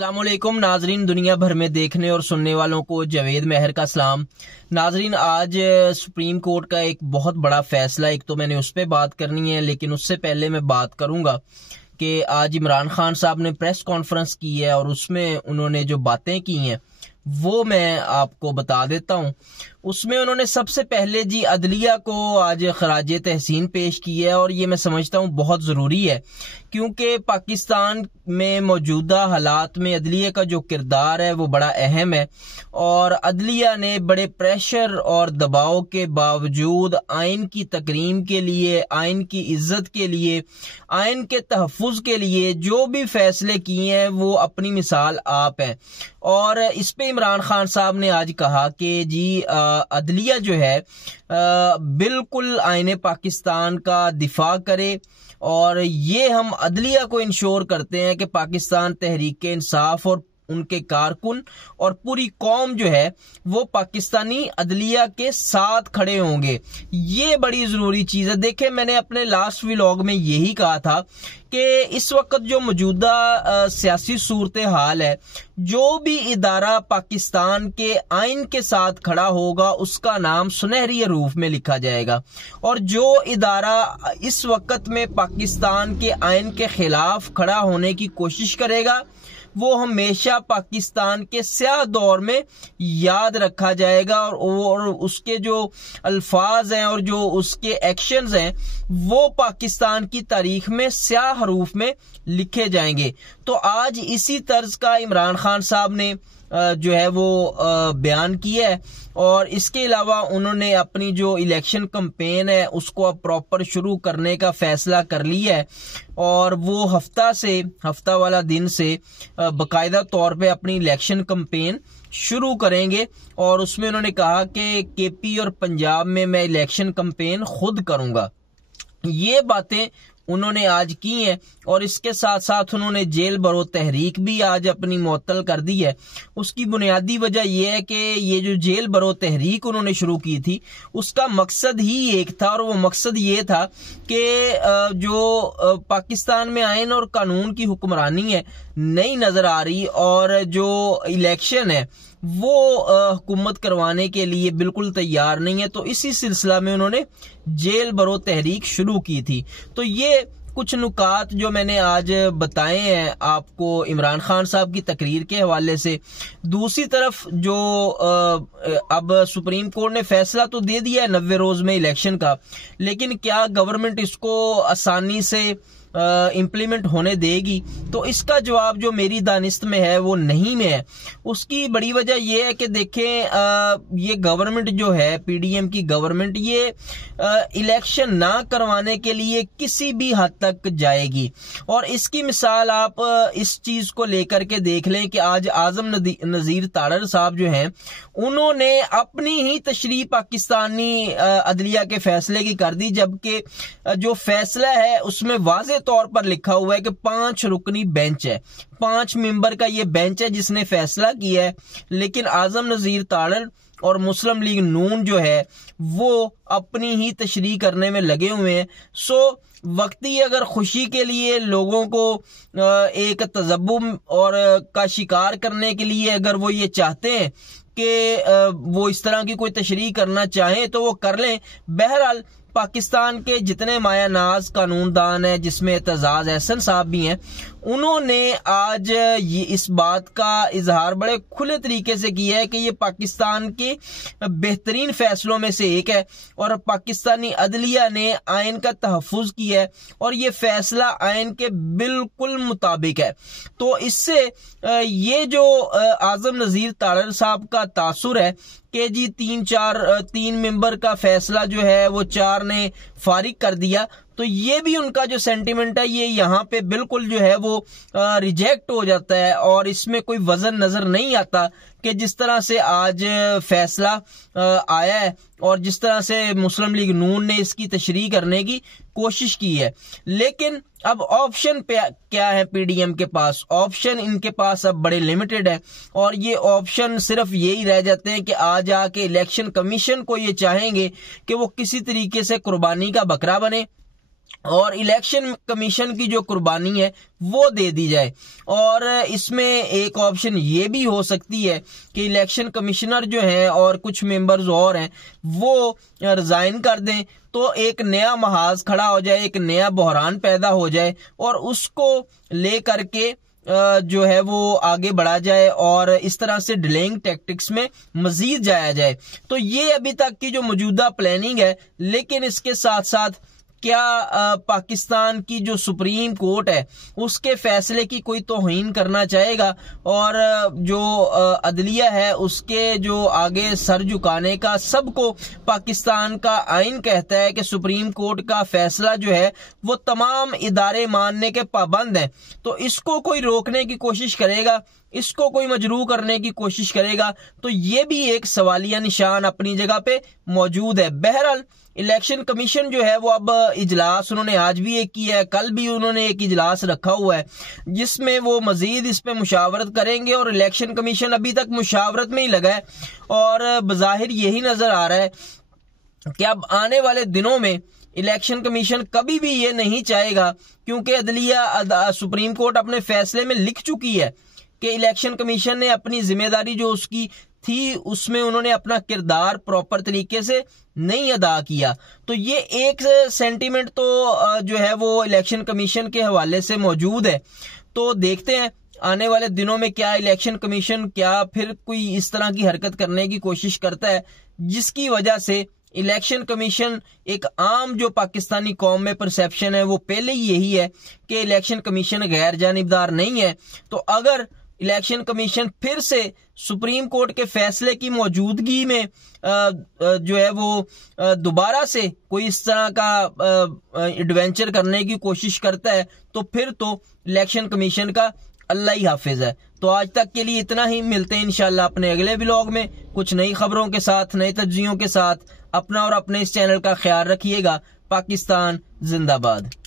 السلام علیکم ناظرین، دنیا بھر میں دیکھنے اور سننے والوں کو جاوید مہر کا سلام۔ ناظرین، آج سپریم کورٹ کا ایک بہت بڑا فیصلہ، ایک تو میں نے اس پہ بات کرنی ہے، لیکن اس سے پہلے میں بات کروں گا کہ آج عمران خان صاحب نے پریس کانفرنس کی ہے اور اس میں انہوں نے جو باتیں کی ہیں وہ میں آپ کو بتا دیتا ہوں۔ اس میں انہوں نے سب سے پہلے عدلیہ کو آج خراج تحسین پیش کی ہے، اور یہ میں سمجھتا ہوں بہت ضروری ہے، کیونکہ پاکستان میں موجودہ حالات میں عدلیہ کا جو کردار ہے وہ بڑا اہم ہے، اور عدلیہ نے بڑے پریشر اور دباؤ کے باوجود آئین کی تکریم کے لیے، آئین کی عزت کے لیے، آئین کے تحفظ کے لیے جو بھی فیصلے کیے ہیں وہ اپنی مثال آپ ہیں۔ اور اس پہ عمران خان صاحب نے آج کہا کہ عدلیہ جو ہے بالکل آئین پاکستان کا دفاع کرے، اور یہ ہم عدلیہ کو انشور کرتے ہیں کہ پاکستان تحریک انصاف اور ان کے کارکن اور پوری قوم جو ہے وہ پاکستانی عدلیہ کے ساتھ کھڑے ہوں گے۔ یہ بڑی ضروری چیز ہے۔ دیکھیں، میں نے اپنے لاسٹ ولاگ میں یہی کہا تھا کہ اس وقت جو موجودہ سیاسی صورتحال ہے، جو بھی ادارہ پاکستان کے آئین کے ساتھ کھڑا ہوگا اس کا نام سنہری حروف میں لکھا جائے گا، اور جو ادارہ اس وقت میں پاکستان کے آئین کے خلاف کھڑا ہونے کی کوشش کرے گا وہ ہمیشہ پاکستان کے سیاہ دور میں یاد رکھا جائے گا، اور اس کے جو الفاظ ہیں اور جو اس کے ایکشنز ہیں وہ پاکستان کی تاریخ میں سیاہ حروف میں لکھے جائیں گے۔ تو آج اسی طرز کا عمران خان صاحب نے جو ہے وہ بیان کیا ہے، اور اس کے علاوہ انہوں نے اپنی جو الیکشن کمپین ہے اس کو اب پراپر شروع کرنے کا فیصلہ کر لیا ہے، اور وہ ہفتہ والا دن سے باقاعدہ طور پہ اپنی الیکشن کمپین شروع کریں گے، اور اس میں انہوں نے کہا کہ کے پی اور پنجاب میں الیکشن کمپین خود کروں گا۔ یہ باتیں انہوں نے آج کی ہیں، اور اس کے ساتھ ساتھ انہوں نے جیل برو تحریک بھی آج اپنی معطل کر دی ہے۔ اس کی بنیادی وجہ یہ ہے کہ یہ جو جیل برو تحریک انہوں نے شروع کی تھی اس کا مقصد ہی ایک تھا، اور وہ مقصد یہ تھا کہ جو پاکستان میں آئین اور قانون کی حکمرانی ہے نہیں نظر آ رہی، اور جو الیکشن ہے وہ حکومت کروانے کے لیے بالکل تیار نہیں ہے، تو اسی سلسلہ میں انہوں نے جیل برو تحریک شروع کی تھی۔ تو یہ کچھ نکات جو میں نے آج بتائے ہیں آپ کو عمران خان صاحب کی تقریر کے حوالے سے۔ دوسری طرف جو اب سپریم کورٹ نے فیصلہ تو دے دیا ہے 90 روز میں الیکشن کا، لیکن کیا گورنمنٹ اس کو آسانی سے امپلیمنٹ ہونے دے گی؟ تو اس کا جواب جو میری دانست میں ہے وہ نہیں میں ہے۔ اس کی بڑی وجہ یہ ہے کہ دیکھیں، یہ گورنمنٹ جو ہے پی ڈی ایم کی گورنمنٹ، یہ الیکشن نہ کروانے کے لیے کسی بھی حد تک جائے گی، اور اس کی مثال آپ اس چیز کو لے کر کے دیکھ لیں کہ آج اعظم نذیر تاڑر صاحب جو ہیں انہوں نے اپنی ہی تشریح پاکستانی عدلیہ کے فیصلے کی کر دی، جبکہ جو فیصلہ ہے اس میں واضح طور پر لکھا ہوا ہے کہ 5 رکنی بینچ ہے، 5 ممبر کا یہ بینچ ہے جس نے فیصلہ کیا ہے، لیکن اعظم نذیر تاڑر اور مسلم لیگ نون جو ہے وہ اپنی ہی تشریح کرنے میں لگے ہوئے ہیں۔ وقتی اگر خوشی کے لیے لوگوں کو ایک تذبذب اور کا شکار کرنے کے لیے اگر وہ یہ چاہتے ہیں کہ وہ اس طرح کی کوئی تشریح کرنا چاہیں تو وہ کر لیں۔ بہرحال پاکستان کے جتنے مایہ ناز قانون دان ہیں، جس میں اعتزاز احسن صاحب بھی ہیں، انہوں نے آج یہ اس بات کا اظہار بڑے کھلے طریقے سے کیا ہے کہ یہ پاکستان کے بہترین فیصلوں میں سے ایک ہے، اور پاکستانی عدلیہ نے آئین کا تحفظ کیا ہے، اور یہ فیصلہ آئین کے بالکل مطابق ہے۔ تو اس سے یہ جو اعظم نذیر تاڑر صاحب کا تاثر ہے کہ 3 ممبر کا فیصلہ جو ہے وہ 4 نے فارغ کر دیا، تو یہ بھی ان کا جو سینٹیمنٹ ہے یہ یہاں پہ بالکل جو ہے وہ ریجیکٹ ہو جاتا ہے، اور اس میں کوئی وزن نظر نہیں آتا کہ جس طرح سے آج فیصلہ آیا ہے اور جس طرح سے مسلم لیگ نون نے اس کی تشریح کرنے کی کوشش کی ہے۔ لیکن اب آپشن کیا ہے پی ڈی ایم کے پاس؟ آپشن ان کے پاس اب بڑے لمیٹڈ ہے، اور یہ آپشن صرف یہی رہ جاتے ہیں کہ آج آ کے الیکشن کمیشن کو یہ چاہیں گے کہ وہ کسی طریقے سے قربانی کا بکرا بنے، اور الیکشن کمیشن کی جو قربانی ہے وہ دے دی جائے۔ اور اس میں ایک آپشن یہ بھی ہو سکتی ہے کہ الیکشن کمشنر جو ہیں اور کچھ ممبرز اور ہیں وہ ریزائن کر دیں، تو ایک نیا محاذ کھڑا ہو جائے، ایک نیا بحران پیدا ہو جائے اور اس کو لے کر کے جو ہے وہ آگے بڑھا جائے اور اس طرح سے ڈیلینگ ٹیکٹکس میں مزید جایا جائے۔ تو یہ ابھی تک کی جو موجودہ پلاننگ ہے، لیکن اس کے ساتھ ساتھ کیا پاکستان کی جو سپریم کورٹ ہے اس کے فیصلے کی کوئی توہین کرنا چاہے گا، اور جو عدلیہ ہے اس کے جو آگے سر جھکانے کا، سب کو پاکستان کا آئین کہتا ہے کہ سپریم کورٹ کا فیصلہ جو ہے وہ تمام ادارے ماننے کے پابند ہیں، تو اس کو کوئی روکنے کی کوشش کرے گا، اس کو کوئی مجروح کرنے کی کوشش کرے گا، تو یہ بھی ایک سوالیہ نشان اپنی جگہ پہ موجود ہے۔ بہرحال الیکشن کمیشن جو ہے وہ اب اجلاس انہوں نے آج بھی ایک کیا ہے، کل بھی انہوں نے ایک اجلاس رکھا ہوا ہے جس میں وہ مزید اس پہ مشاورت کریں گے، اور الیکشن کمیشن ابھی تک مشاورت میں ہی لگا ہے، اور بظاہر یہی نظر آ رہا ہے کہ اب آنے والے دنوں میں الیکشن کمیشن کبھی بھی یہ نہیں چاہے گا، کیونکہ عدلیہ سپریم کورٹ اپنے فیصلے میں لکھ چکی ہے کہ الیکشن کمیشن نے اپنی ذمہ داری جو اس کی تھی اس میں انہوں نے اپنا کردار پراپر طریقے سے نہیں ادا کیا۔ تو یہ ایک سینٹیمنٹ تو جو ہے وہ الیکشن کمیشن کے حوالے سے موجود ہے، تو دیکھتے ہیں آنے والے دنوں میں کیا الیکشن کمیشن کیا پھر کوئی اس طرح کی حرکت کرنے کی کوشش کرتا ہے جس کی وجہ سے الیکشن کمیشن ایک عام جو پاکستانی قوم میں پرسیپشن ہے وہ پہلے ہی یہی ہے کہ الیکشن کمیشن غیر جانبدار نہیں ہے۔ تو اگر الیکشن کمیشن پھر سے سپریم کورٹ کے فیصلے کی موجودگی میں جو ہے وہ دوبارہ سے کوئی اس طرح کا ایڈونچر کرنے کی کوشش کرتا ہے تو پھر تو الیکشن کمیشن کا اللہ ہی حافظ ہے۔ تو آج تک کے لیے اتنا ہی، ملتے ہیں انشاءاللہ اپنے اگلے ولاگ میں کچھ نئی خبروں کے ساتھ، نئے تجزیوں کے ساتھ۔ اپنا اور اپنے اس چینل کا خیال رکھیے گا۔ پاکستان زندہ باد۔